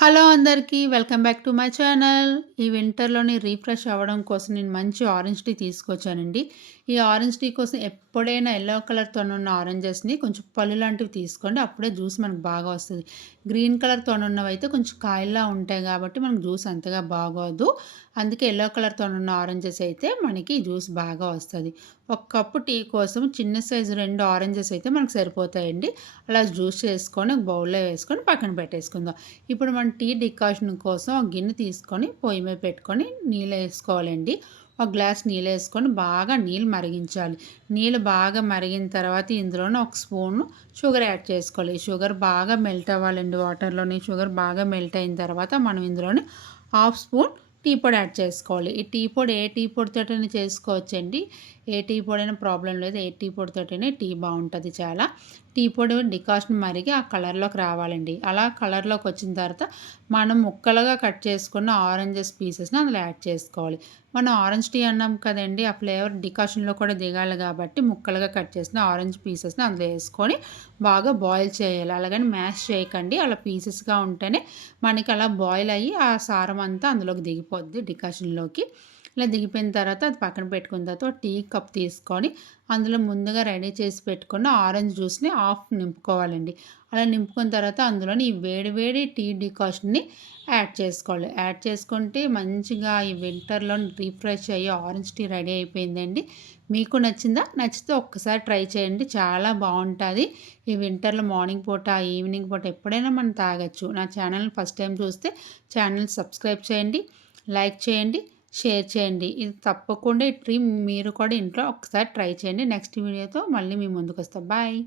Hello అందరికీ welcome back to my channel. ఈ వింటర్లోని రీఫ్రెష్ అవ్వడం కోసం నేను మంచి ఆరెంజ్ టీ తీసుకొచ్చానండి. ఈ ఆరెంజ్ టీ కోసం ఎప్పుడైనా ఎల్లో కలర్తో ఉన్న ఆరెంజెస్ని కొంచెం పళ్ళు లాంటివి తీసుకోండి. అప్పుడే జ్యూస్ మనకు బాగా వస్తుంది. గ్రీన్ కలర్తో ఉన్నవి అయితే కొంచెం కాయల్లా ఉంటాయి కాబట్టి మనకు జ్యూస్ అంతగా బాగోదు. అందుకే ఎల్లో కలర్తో ఉన్న ఆరెంజెస్ అయితే మనకి జ్యూస్ బాగా వస్తుంది. ఒక కప్పు టీ కోసం చిన్న సైజు రెండు ఆరెంజెస్ అయితే మనకు సరిపోతాయండి. అలా జ్యూస్ చేసుకొని బౌల్లో వేసుకొని పక్కన పెట్టేసుకుందాం. ఇప్పుడు మనం టీ డికాషన్ కోసం ఒక గిన్నె తీసుకొని పొయ్యి మీద పెట్టుకొని నీళ్ళు వేసుకోవాలండి. ఒక గ్లాస్ నీళ్ళు వేసుకొని బాగా నీళ్ళు మరిగించాలి. నీళ్ళు బాగా మరిగిన తర్వాత ఇందులోనే ఒక స్పూన్ షుగర్ యాడ్ చేసుకోవాలి. షుగర్ బాగా మెల్ట్ అవ్వాలండి వాటర్లోని. షుగర్ బాగా మెల్ట్ అయిన తర్వాత మనం ఇందులోనే హాఫ్ స్పూన్ టీ పొడి యాడ్ చేసుకోవాలి. ఈ టీ పొడి ఏ టీ పొడితోటైనా చేసుకోవచ్చండి. ఏ టీ పొడి అయినా ప్రాబ్లం లేదు. ఏ టీ పొడితోటైనా టీ బాగుంటుంది చాలా. టీ పొడి డికాషన్ మరిగి ఆ కలర్లోకి రావాలండి. అలా కలర్లోకి వచ్చిన తర్వాత మనం ముక్కలుగా కట్ చేసుకున్న ఆరెంజెస్ పీసెస్ని అందులో యాడ్ చేసుకోవాలి. మనం ఆరెంజ్ టీ అన్నాం కదండి ఆ ఫ్లేవర్ డికాషన్లో కూడా దిగాలి కాబట్టి ముక్కలుగా కట్ చేసిన ఆరెంజ్ పీసెస్ని అందులో వేసుకొని బాగా బాయిల్ చేయాలి. అలాగని మ్యాష్ చేయకండి. అలా పీసెస్గా ఉంటేనే మనకి అలా బాయిల్ అయ్యి ఆ సారం అంతా అందులోకి దిగిపోద్ది డికాషన్లోకి. ఇలా దిగిపోయిన తర్వాత అది పక్కన పెట్టుకున్న తర్వాత టీ కప్ తీసుకొని అందులో ముందుగా రెడీ చేసి పెట్టుకున్న ఆరెంజ్ జ్యూస్ని ఆఫ్ నింపుకోవాలండి. అలా నింపుకున్న తర్వాత అందులోని ఈ వేడి వేడి టీ డికాషన్ని యాడ్ చేసుకోవాలి. యాడ్ చేసుకుంటే మంచిగా ఈ వింటర్లో రీఫ్రెష్ అయ్యి ఆరెంజ్ టీ రెడీ అయిపోయిందండి. మీకు నచ్చిందా? నచ్చితే ఒక్కసారి ట్రై చేయండి. చాలా బాగుంటుంది. ఈ వింటర్లో మార్నింగ్ పూట ఈవినింగ్ పూట ఎప్పుడైనా మనం తాగొచ్చు. నా ఛానల్ ఫస్ట్ టైం చూస్తే ఛానల్ సబ్స్క్రైబ్ చేయండి. లైక్ చేయండి షేర్ చేయండి. ఇది తప్పకుండా ఈ ట్రీ మీరు కూడా ఇంట్లో ఒకసారి ట్రై చేయండి. నెక్స్ట్ వీడియోతో మళ్ళీ మీ ముందుకు వస్తాం. బాయ్.